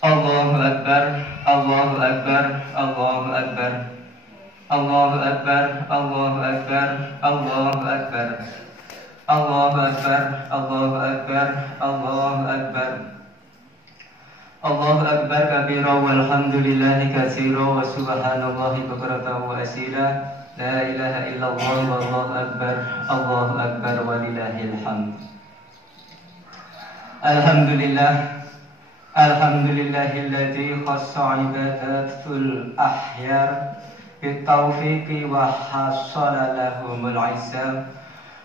Allahu Akbar, Allahu Akbar, Allahu Akbar, Allahu Akbar, Allahu Akbar, Allahu Akbar, Allahu Akbar, Allahu Akbar, Allahu Akbar, Allahu Akbar kabira walhamdulillahi katsira wa subhanallahi bukratan wa asila. La ilaha illallah wallahu akbar, Allahu akbar walillahil hamd. Alhamdulillah, alhamdulillahilladzi khassa ibadatul ahyar bitaufiqi wa hassala lahumul izza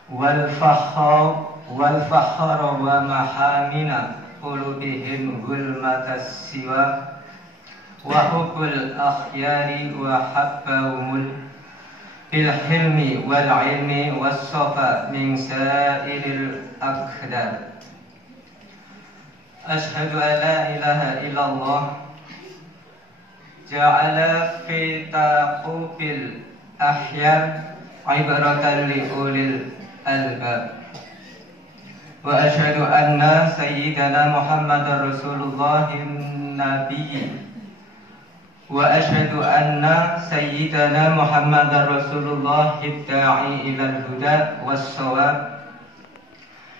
wal fakhra wa mahamina qulubihim hulmatas siwa wa hubul akhyari wa habbahumul bil hilmi wal ilmi was safa min sa'iril akhdar. Ashhadu an la ilaha illallah ja'ala fi taqubil ahyar ibaratan li ulil albab. Wa ashhadu anna sayyidana Muhammadar Rasulullahin Nabiyyi. Wa ashhadu anna sayyidana Muhammadar Rasulullah da'i ilal huda was-shawab.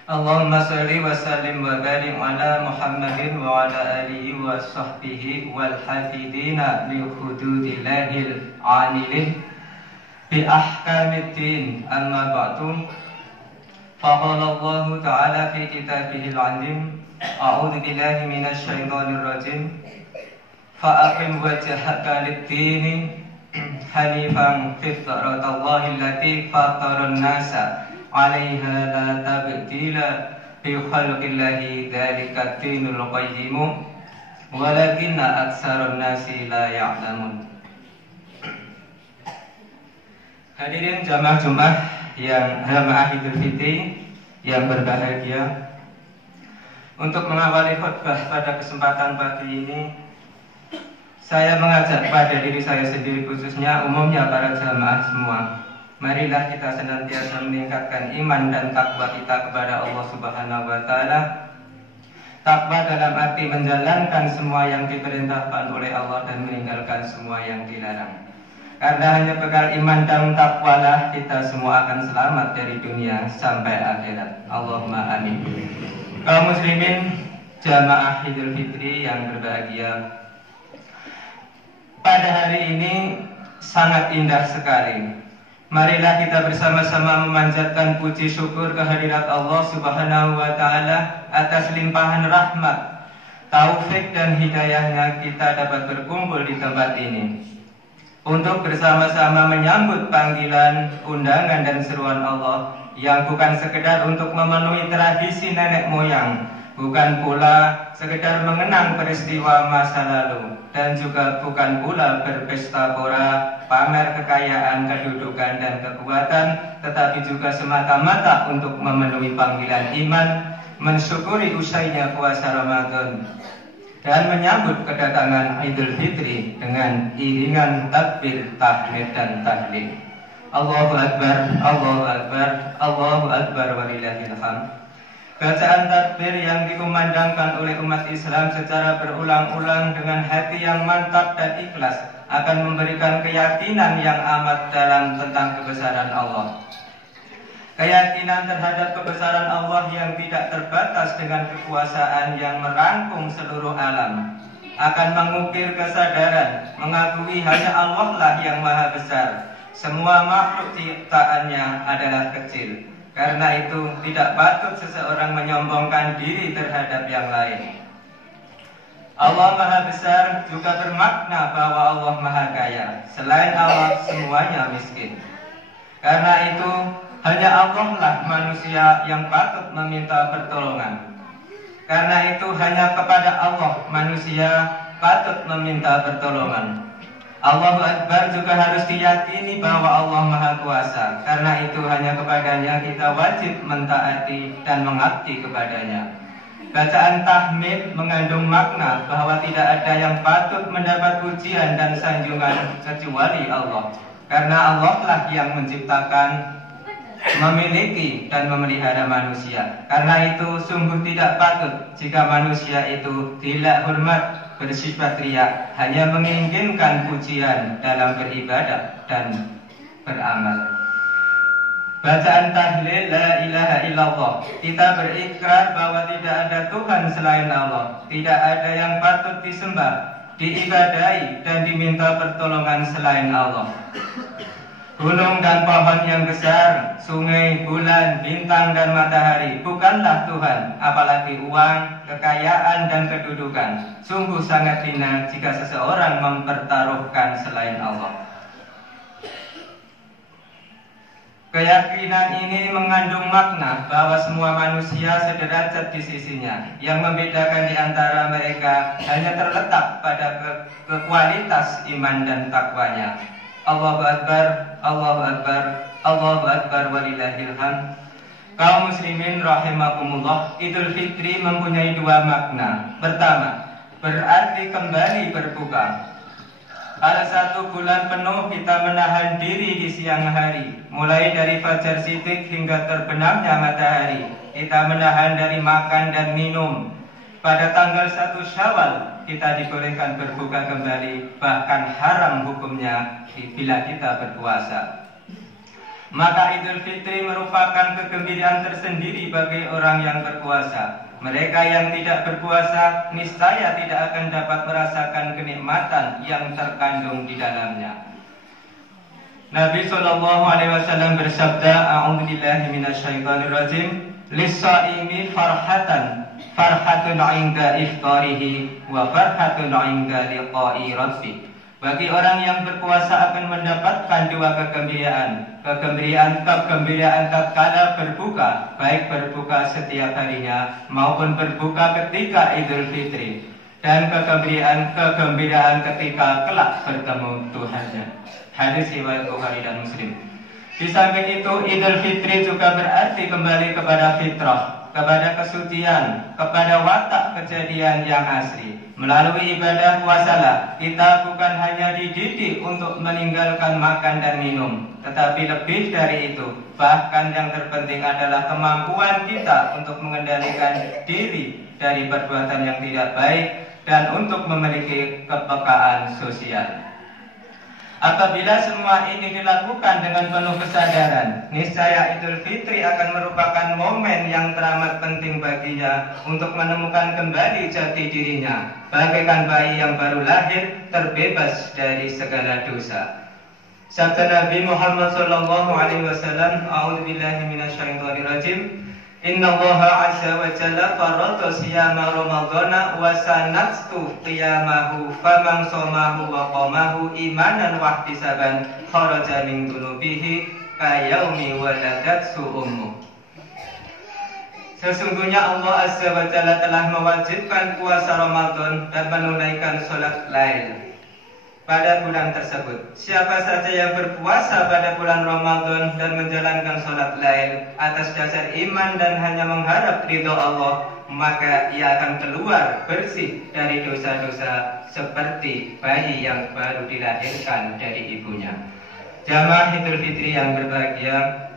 Allahumma salli wa sallim wa barik ala Muhammadin wa ala alihi wa sahbihi wal hafidina li hududillahil anilin bi ahkamiddin. Amma ba'du. Faqala Allah ta'ala fi kitabihil 'azim, a'udzu billahi minasy syaithanir rajim. Fa'aqim wajhaka lid-dini hanifan fitratallahi allati fataran nasa 'alaiha la tabdila fi khalqillahi dzalika ad-dinul qayyim walakinna aktsaran nasi la ya'lamun. Hadirin jamaah Jumat yang jamaah Idul Fitri yang berbahagia, untuk mengawali khutbah pada kesempatan pagi ini, saya mengajak pada diri saya sendiri khususnya, umumnya para jamaah semua, marilah kita senantiasa meningkatkan iman dan takwa kita kepada Allah Subhanahu wa Ta'ala. Takwa dalam arti menjalankan semua yang diperintahkan oleh Allah dan meninggalkan semua yang dilarang. Karena hanya bekal iman dan takwalah kita semua akan selamat dari dunia sampai akhirat. Allahumma amin. Kaum muslimin jamaah Idul Fitri yang berbahagia, pada hari ini sangat indah sekali. Marilah kita bersama-sama memanjatkan puji syukur kehadirat Allah Subhanahu wa Ta'ala atas limpahan rahmat, taufik dan hidayahnya kita dapat berkumpul di tempat ini untuk bersama-sama menyambut panggilan, undangan dan seruan Allah yang bukan sekedar untuk memenuhi tradisi nenek moyang, bukan pula sekedar mengenang peristiwa masa lalu, dan juga bukan pula berpesta pora, pamer kekayaan, kedudukan dan kekuatan, tetapi juga semata-mata untuk memenuhi panggilan iman, mensyukuri usainya puasa Ramadan, dan menyambut kedatangan Idul Fitri dengan iringan takbir, tahmid dan tahlil. Allahu Akbar, Allahu Akbar, Allahu Akbar walillahil hamd. Bacaan takbir yang dikumandangkan oleh umat Islam secara berulang-ulang dengan hati yang mantap dan ikhlas akan memberikan keyakinan yang amat dalam tentang kebesaran Allah. Keyakinan terhadap kebesaran Allah yang tidak terbatas dengan kekuasaan yang merangkum seluruh alam, akan mengukir kesadaran mengakui hanya Allah lah yang maha besar. Semua makhluk ciptaannya adalah kecil. Karena itu tidak patut seseorang menyombongkan diri terhadap yang lain. Allah maha besar juga bermakna bahwa Allah maha kaya. Selain Allah semuanya miskin. Karena itu hanya Allah lah manusia yang patut meminta pertolongan. Karena itu hanya kepada Allah manusia patut meminta pertolongan. Allahu Akbar juga harus diyakini bahwa Allah Maha Kuasa. Karena itu hanya kepadanya kita wajib mentaati dan mengabdi kepadanya. Bacaan tahmid mengandung makna bahwa tidak ada yang patut mendapat pujian dan sanjungan kecuali Allah. Karena Allah lah yang menciptakan, memiliki dan memelihara manusia. Karena itu sungguh tidak patut jika manusia itu tidak hormat, bersifat riya, hanya menginginkan pujian dalam beribadah dan beramal. Bacaan tahlil la ilaha illallah, kita berikrar bahwa tidak ada Tuhan selain Allah, tidak ada yang patut disembah, diibadahi dan diminta pertolongan selain Allah. Gunung dan pohon yang besar, sungai, bulan, bintang dan matahari bukanlah Tuhan, apalagi uang, kekayaan dan kedudukan. Sungguh sangat hina jika seseorang mempertaruhkan selain Allah. Keyakinan ini mengandung makna bahwa semua manusia sederajat di sisinya. Yang membedakan di antara mereka hanya terletak pada kualitas iman dan takwanya. Allahu Akbar, Allahu Akbar, Allahu Akbar walillahil hamd. Kaum muslimin rahimakumullah, Idul Fitri mempunyai dua makna. Pertama, berarti kembali berbuka. Pada satu bulan penuh kita menahan diri di siang hari, mulai dari fajar sidik hingga terbenamnya matahari. Kita menahan dari makan dan minum. Pada tanggal 1 Syawal kita dibolehkan berbuka kembali, bahkan haram hukumnya bila kita berpuasa. Maka Idul Fitri merupakan kegembiraan tersendiri bagi orang yang berpuasa. Mereka yang tidak berpuasa niscaya tidak akan dapat merasakan kenikmatan yang terkandung di dalamnya. Nabi SAW bersabda, "A'udzubillahi minasyaitonirrajim, lis-shaimi farhatun 'inda iftarihi wa farhatun 'inda liqa'i rabbih." Bagi orang yang berpuasa akan mendapatkan dua kegembiraan. Kegembiraan tatkala berbuka, baik berbuka setiap harinya maupun berbuka ketika Idul Fitri, dan kegembiraan ketika kelak bertemu Tuhannya. Hadis riwayat Bukhari dan Muslim. Di samping itu, Idul Fitri juga berarti kembali kepada fitrah, kepada kesucian, kepada watak kejadian yang asli. Melalui ibadah puasalah kita bukan hanya dididik untuk meninggalkan makan dan minum, tetapi lebih dari itu, bahkan yang terpenting adalah kemampuan kita untuk mengendalikan diri dari perbuatan yang tidak baik dan untuk memiliki kepekaan sosial. Apabila semua ini dilakukan dengan penuh kesadaran, niscaya Idul Fitri akan merupakan momen yang teramat penting baginya untuk menemukan kembali jati dirinya, bagaikan bayi yang baru lahir terbebas dari segala dosa. Sabda Nabi Muhammad SAW, "A'udzubillahi minasyaitonirrajim. Innallaha 'azza wa jalla farada siyama ramadhana wa sanattu qiyamahu faman shamahu wa qamahu imanan wa ihtisaban kharaja min dunubihi ka yaumi waladatsu ummu." Sesungguhnya Allah Azza wa Jalla telah mewajibkan puasa Ramadan dan menunaikan sholat lail pada bulan tersebut. Siapa saja yang berpuasa pada bulan Ramadan dan menjalankan sholat lail atas dasar iman dan hanya mengharap ridho Allah, maka ia akan keluar bersih dari dosa-dosa seperti bayi yang baru dilahirkan dari ibunya. Jamaah Idul Fitri yang berbahagia,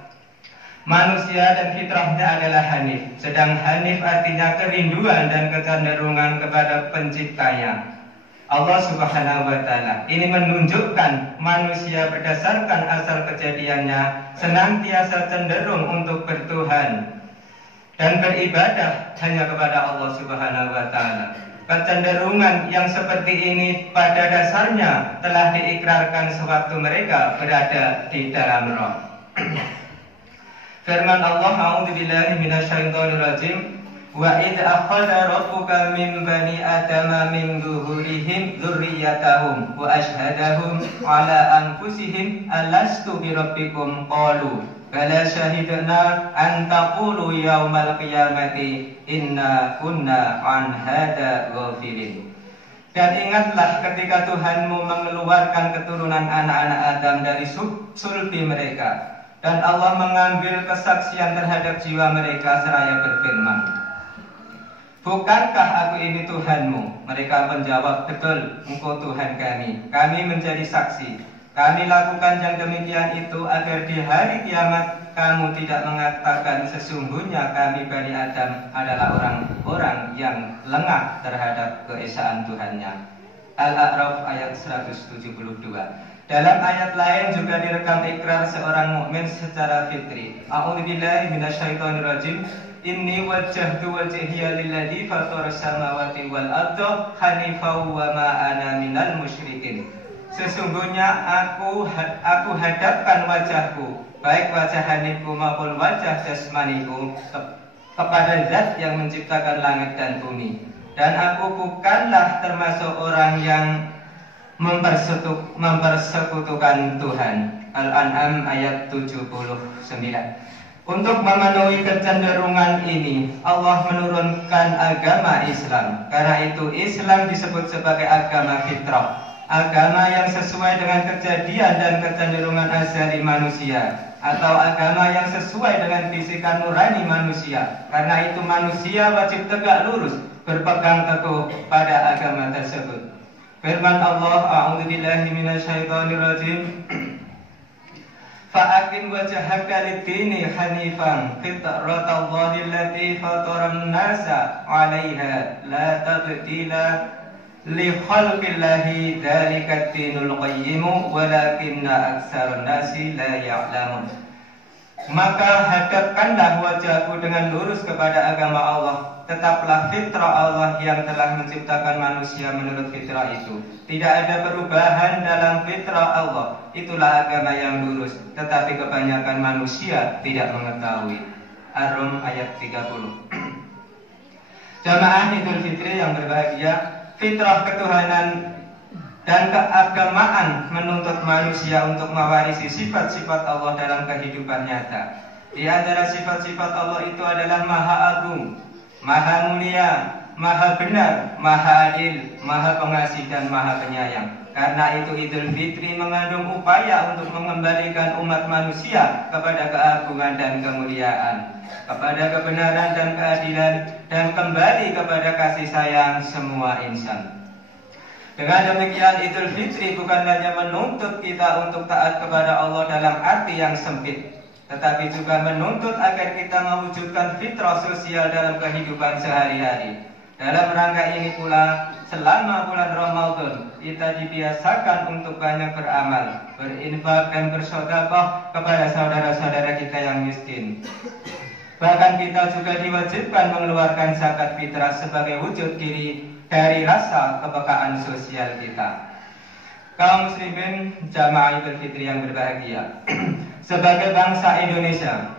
manusia dan fitrahnya adalah hanif. Sedang hanif artinya kerinduan dan kecenderungan kepada penciptanya, Allah Subhanahu wa Ta'ala. Ini menunjukkan manusia berdasarkan asal kejadiannya senantiasa cenderung untuk bertuhan dan beribadah hanya kepada Allah Subhanahu wa Ta'ala. Kecenderungan yang seperti ini pada dasarnya telah diikrarkan sewaktu mereka berada di dalam roh. Firman Allah, "A'udzubillahi minasyaitonirrajim. Wa idh akhadha rabbuka min bani adama min zuhurihim dzurriyyatahum wa ashhadahum ala anfusihim alastu bi rabbikum qalu bala shahidna an taqulu yaumal qiyamati inna kunna an hadza ghafilin." Dan ingatlah ketika Tuhanmu mengeluarkan keturunan anak-anak Adam dari sulbi mereka, dan Allah mengambil kesaksian terhadap jiwa mereka seraya berfirman, bukankah aku ini Tuhanmu? Mereka menjawab, betul, engkau Tuhan kami. Kami menjadi saksi. Kami lakukan yang demikian itu agar di hari kiamat kamu tidak mengatakan sesungguhnya kami Bani Adam adalah orang-orang yang lengah terhadap keesaan Tuhannya. Al-A'raf ayat 172. Dalam ayat lain juga direkam ikrar seorang mukmin secara fitri. A'udzubillahi minasyaitonirrajim. Inni wajjahtu wajhiya lilladzi fataras samawati wal arda hanifan wa ma ana minal musyrikin. Sesungguhnya aku hadapkan wajahku, baik wajah hanifku maupun wajah jasmaniku, kepada Zat yang menciptakan langit dan bumi. Dan aku bukanlah termasuk orang yang mempersekutukan Tuhan. Al-An'am ayat 79. Untuk memenuhi kecenderungan ini, Allah menurunkan agama Islam. Karena itu Islam disebut sebagai agama fitrah, agama yang sesuai dengan kejadian dan kecenderungan azali manusia, atau agama yang sesuai dengan bisikan nurani manusia. Karena itu manusia wajib tegak lurus berpegang teguh pada agama tersebut. Firman Allah, a'udzubillahi minasyaitonirrajim. Fa'aqim wajhaka lid-dini hanifan fitratallahi allati fataran nasa 'alaiha la tabdila li khalqillahi dzalika ad-dinul qayyim walakinna aktsarun nasi la ya'lamun. Maka hadapkanlah wajahku dengan lurus kepada agama Allah. Tetaplah fitrah Allah yang telah menciptakan manusia menurut fitrah itu. Tidak ada perubahan dalam fitrah Allah. Itulah agama yang lurus. Tetapi kebanyakan manusia tidak mengetahui. Ar-Rum ayat 30. Jamaah Idul Fitri yang berbahagia, fitrah ketuhanan dan keagamaan menuntut manusia untuk mewarisi sifat-sifat Allah dalam kehidupan nyata. Di antara sifat-sifat Allah itu adalah Maha Agung, Maha Mulia, Maha Benar, Maha Adil, Maha Pengasih dan Maha Penyayang. Karena itu Idul Fitri mengandung upaya untuk mengembalikan umat manusia kepada keagungan dan kemuliaan, kepada kebenaran dan keadilan, dan kembali kepada kasih sayang semua insan. Dengan demikian Idul Fitri bukan hanya menuntut kita untuk taat kepada Allah dalam arti yang sempit, tetapi juga menuntut agar kita mewujudkan fitrah sosial dalam kehidupan sehari-hari. Dalam rangka ini pula, selama bulan Ramadan kita dibiasakan untuk banyak beramal, berinfak dan bersedekah kepada saudara-saudara kita yang miskin. Bahkan kita juga diwajibkan mengeluarkan zakat fitrah sebagai wujud diri dari rasa kepekaan sosial kita. Kaum muslimin jamaah Idul Fitri yang berbahagia, sebagai bangsa Indonesia,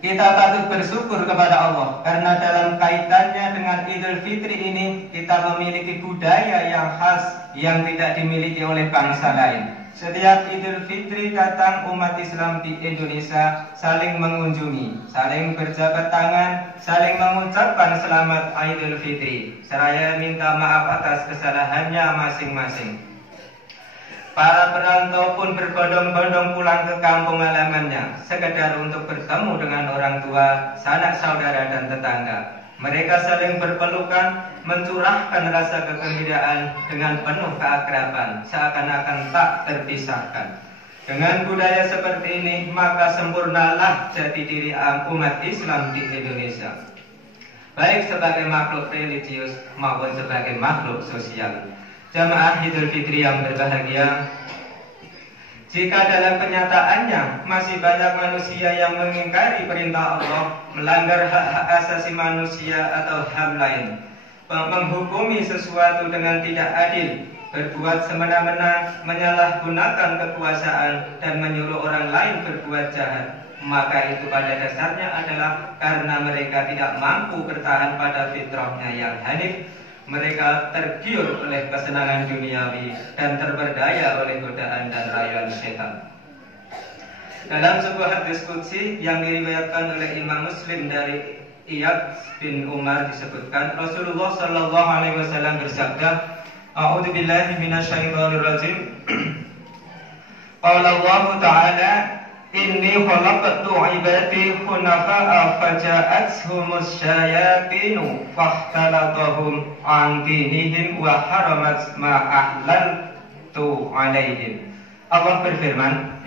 kita patut bersyukur kepada Allah karena dalam kaitannya dengan Idul Fitri ini kita memiliki budaya yang khas yang tidak dimiliki oleh bangsa lain. Setiap Idul Fitri datang, umat Islam di Indonesia saling mengunjungi, saling berjabat tangan, saling mengucapkan selamat Idul Fitri, seraya minta maaf atas kesalahannya masing-masing. Para perantau pun berbondong-bondong pulang ke kampung halamannya, sekedar untuk bertemu dengan orang tua, sanak saudara dan tetangga. Mereka saling berpelukan, mencurahkan rasa kegembiraan dengan penuh keakraban, seakan-akan tak terpisahkan. Dengan budaya seperti ini, maka sempurnalah jati diri umat Islam di Indonesia, baik sebagai makhluk religius maupun sebagai makhluk sosial. Jamaah Idul Fitri yang berbahagia, jika dalam kenyataannya masih banyak manusia yang mengingkari perintah Allah, melanggar hak-hak asasi manusia atau HAM lain, menghukumi sesuatu dengan tidak adil, berbuat semena-mena, menyalahgunakan kekuasaan, dan menyuruh orang lain berbuat jahat, maka itu pada dasarnya adalah karena mereka tidak mampu bertahan pada fitrahnya yang hanif. Mereka tergiur oleh kesenangan duniawi dan terperdaya oleh godaan dan rayuan setan. Dalam sebuah hadis qudsi yang diriwayatkan oleh Imam Muslim dari Iyad bin Umar disebutkan, Rasulullah Shallallahu Alaihi Wasallam bersabda, A'udzu billahi minasyaitonir rajim. Qala Allah Ta'ala inni khalaqtu 'ibadi hunafa'a faja'athumus syayatinu fakhtalatahum 'an dinihim wa haramat ma ahlaltu 'alaihim. Allah berfirman,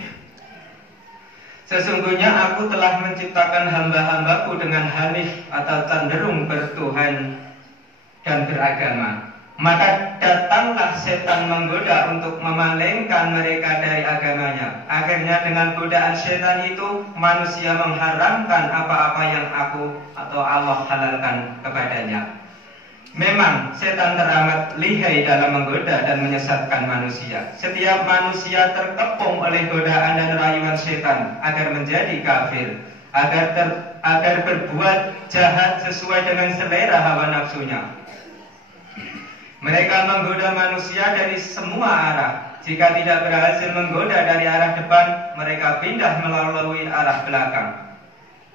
sesungguhnya aku telah menciptakan hamba-hambaku dengan hanif atau cenderung bertuhan dan beragama. Maka datanglah setan menggoda untuk memalingkan mereka dari agamanya. Akhirnya dengan godaan setan itu manusia mengharamkan apa-apa yang aku atau Allah halalkan kepadanya. Memang setan teramat lihai dalam menggoda dan menyesatkan manusia. Setiap manusia terkepung oleh godaan dan rayuan setan agar menjadi kafir, agar berbuat jahat sesuai dengan selera hawa nafsunya. Mereka menggoda manusia dari semua arah. Jika tidak berhasil menggoda dari arah depan, mereka pindah melalui arah belakang,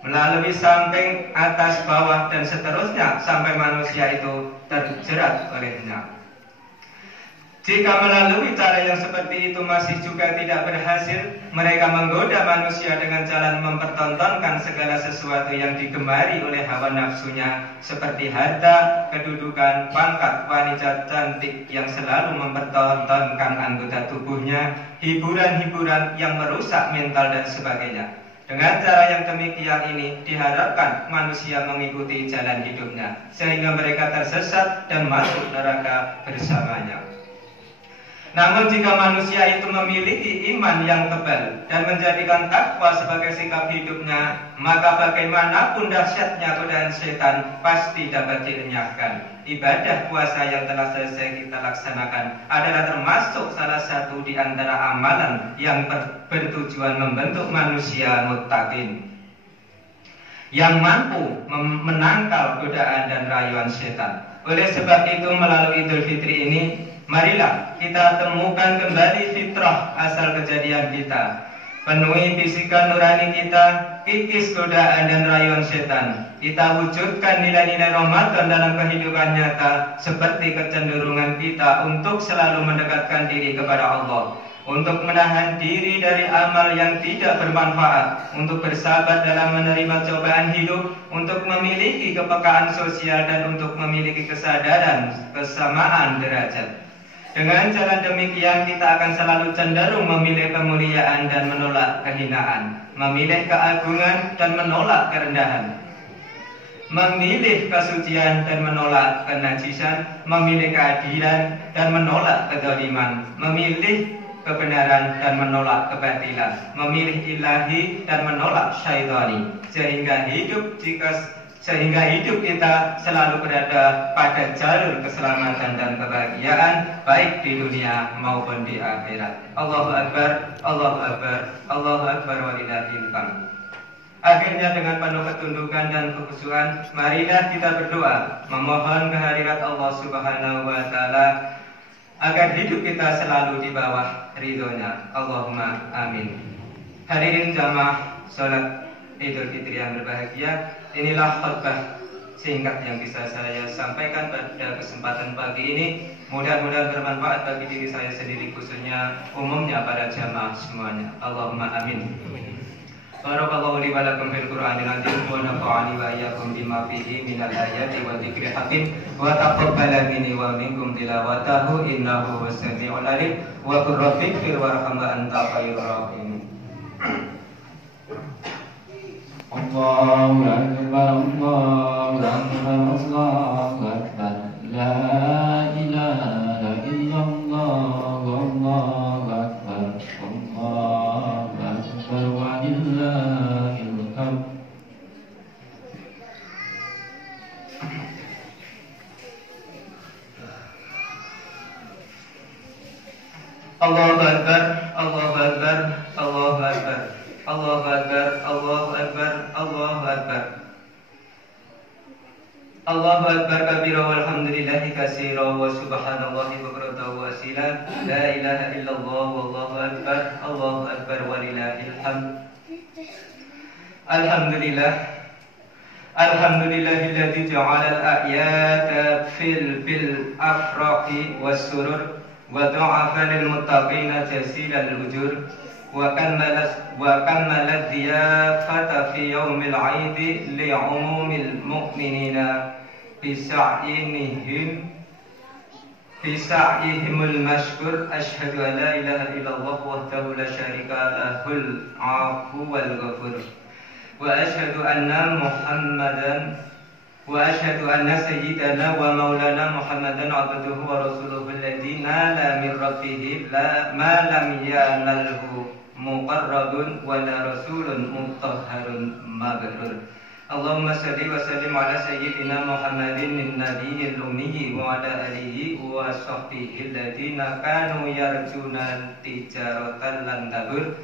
melalui samping, atas, bawah, dan seterusnya sampai manusia itu terjerat olehnya. Jika melalui cara yang seperti itu masih juga tidak berhasil, mereka menggoda manusia dengan jalan mempertontonkan segala sesuatu yang digemari oleh hawa nafsunya, seperti harta, kedudukan, pangkat, wanita cantik yang selalu mempertontonkan anggota tubuhnya, hiburan-hiburan yang merusak mental dan sebagainya. Dengan cara yang demikian ini diharapkan manusia mengikuti jalan hidupnya, sehingga mereka tersesat dan masuk neraka bersamanya. Namun jika manusia itu memiliki iman yang tebal dan menjadikan takwa sebagai sikap hidupnya, maka bagaimanapun dahsyatnya godaan setan pasti dapat dilenyapkan. Ibadah puasa yang telah selesai kita laksanakan adalah termasuk salah satu di antara amalan yang bertujuan membentuk manusia muttaqin, yang mampu menangkal godaan dan rayuan setan. Oleh sebab itu, melalui Idul Fitri ini, marilah kita temukan kembali fitrah asal kejadian kita. Penuhi bisikan nurani kita, kikis godaan dan rayuan setan. Kita wujudkan nilai-nilai Ramadan dalam kehidupan nyata, seperti kecenderungan kita untuk selalu mendekatkan diri kepada Allah, untuk menahan diri dari amal yang tidak bermanfaat, untuk bersabar dalam menerima cobaan hidup, untuk memiliki kepekaan sosial, dan untuk memiliki kesadaran kesamaan derajat. Dengan cara demikian kita akan selalu cenderung memilih kemuliaan dan menolak kehinaan, memilih keagungan dan menolak kerendahan, memilih kesucian dan menolak kenajisan, memilih keadilan dan menolak kezaliman, memilih kebenaran dan menolak kebatilan, memilih ilahi dan menolak syaitani, sehingga hidup kita selalu berada pada jalur keselamatan dan kebahagiaan, baik di dunia maupun di akhirat. Allahu Akbar, Allahu Akbar, Allahu Akbar, walillahil hamd. Akhirnya dengan penuh ketundukan dan kekhusyuan, marilah kita berdoa memohon kehadirat Allah Subhanahu wa Ta'ala agar hidup kita selalu di bawah ridhonya. Allahumma amin. Hadirin jamaah salat Idul Fitri yang berbahagia, inilah khutbah singkat yang bisa saya sampaikan pada kesempatan pagi ini. Mudah-mudahan bermanfaat bagi diri saya sendiri, khususnya umumnya para jamaah semuanya. Allahumma amin. Barakallahu li wa lakum fil Qur'anil azim wa nafa'ani wa iyyakum bima fihi minal ayati wa dzikril hakim wa taqabbala minni wa minkum tilawatahu innahu was-sami'ul alim wa qur rabbighfir warham wa anta khairur rahimin. Allahu Akbar, Allahu Akbar, Allahu Akbar, la ilaha illallah, Allahu Akbar, Allahu Akbar, walillahil hamd. Allahu Akbar, Allahu Akbar, Allahu Akbar, Allahu Akbar, Allahu Akbar, Allahu Akbar. Allahu Akbar kabira walhamdulillahi katsira wa subhanallahi bukratan wa asila. La ilaha illallah wallahu akbar, Allahu akbar walillahil hamd. Alhamdulillah, Alhamdulillahilladzi ja'ala al-a'yada bil afrahi was surur wa du'afa lil muttaqina jasilal ujur wa kammala dhiyafata fi yaumil 'aidi li 'umumil mu'minina bi sa'yihimul mashkur. Asyhadu an la ilaha illallah wahdahu la syarika lahul 'afwu wal ghafur wa asyhadu anna sayyidana wa maulana Muhammadan abduhu wa rasuluhu alladzi nala min rabbih ma lam yanalhu muqarrabun wa la rasulun mutahharun mabrur. Allahumma salli wa sallim ala sayyidina Muhammadin nabiyil ummi wa ala alihi wa sahbihi alladzina kanu yarjuna tijaratan lan tabur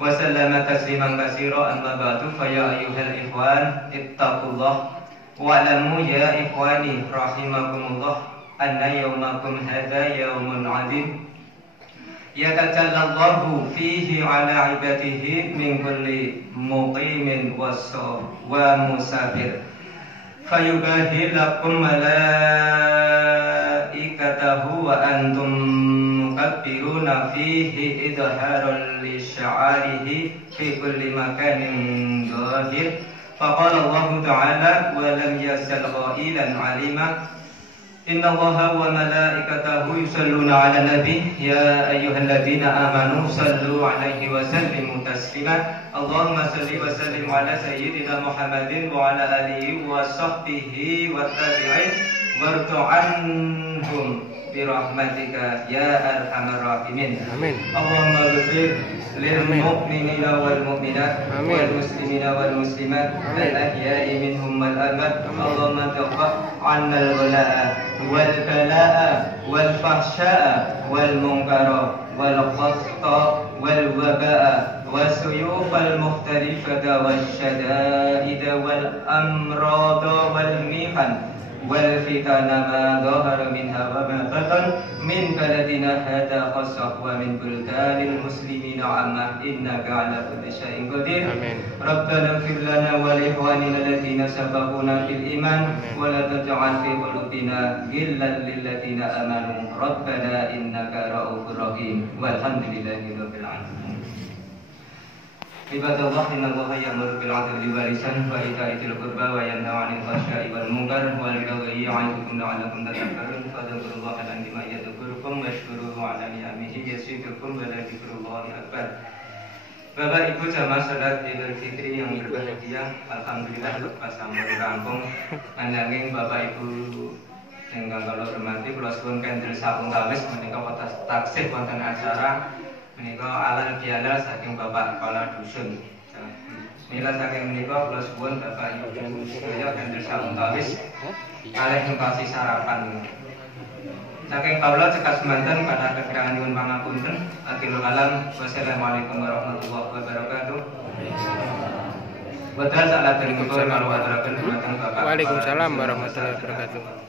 wa sallama tasliman katsira. Amma ba'du, fa ya ayyuhal ikhwan ittaqullah wa'lamu ya ikhwani rahimakumullah anna yawmakum hadza yawmun 'adzim yatajallallahu fihi 'ala 'ibadihi min kulli muqimin wa musafir fayubahi lakum malaikatahu wa antum mukabbiruna fihi idharul li sya'arihi fi kulli makanin dhahir. Faqala Allah ta'ala wa lam yazal qailan 'alima inna Allaha wa malaikatahu yusalluna 'alan nabi ya ayyuhalladzina amanu sallu 'alaihi wa sallimu taslima. Allahumma salli wa sallim 'ala sayyidina Muhammadin wa 'ala alihi wa sahbihi wa tabi'in warḍu 'anhum bi rahmatika ya arhamar rahimin. Amin. Allahumma ghfir lil mu'minina wal mu'minat wal muslimina wal muslimat al ahya'i minhum wal amwat. Allahumma taqabbal 'anna al wala'a wal bala'a wal fahsya'a wal munkara wal qasta wal waba'a wasuyuf al mukhtalifata wasyada'ida wal amrada wal mihan wal fitana ma dhahara minha wa ma batan min baladina hadha khassah wa min buldanil muslimina amma innaka ala kulli syai'in qadir. Amin. Rabbana ighfir lana wa li ikhwanina alladziina sabaquna bil iman wa la taj'al fi qulubina ghillan lil ladziina amanu rabbana innaka ra'ufur rahim. Walhamdulillahi rabbil alamin. Ibadallah, innallaha ya'muru bil 'adli wal ihsani wa ita'i dzil qurba wa yanha 'anil fahsya'i wal munkar wa ya'idukum la'allakum tadhakkarun. Fadhkurullaha 'inda yadhkurukum washkuruhu 'ala ni'amihi yazidkum wa la dzikrullahi akbar. Bapak Ibu jamaah salat Idul Fitri yang berbahagia, alhamdulillah pas sampun rampung. Panjanging Bapak Ibu ingkang kula hormati, kula suwun kendel sampun kawis menika taksih wonten acara menika alal bihalal saking Bapak Kepala Dusun. Mila saking menika kula suwun Bapak Ibu sedaya kendel sampun kawis kalih ngempasi sarapan. Saking kawula cekap semanten pada kekirangan nyuwun pangapunten. Akhirul kalam, wassalamualaikum warahmatullahi wabarakatuh. Wedal salaten kula kalau aturaken dumateng Bapak. Waalaikumsalam warahmatullahi wabarakatuh.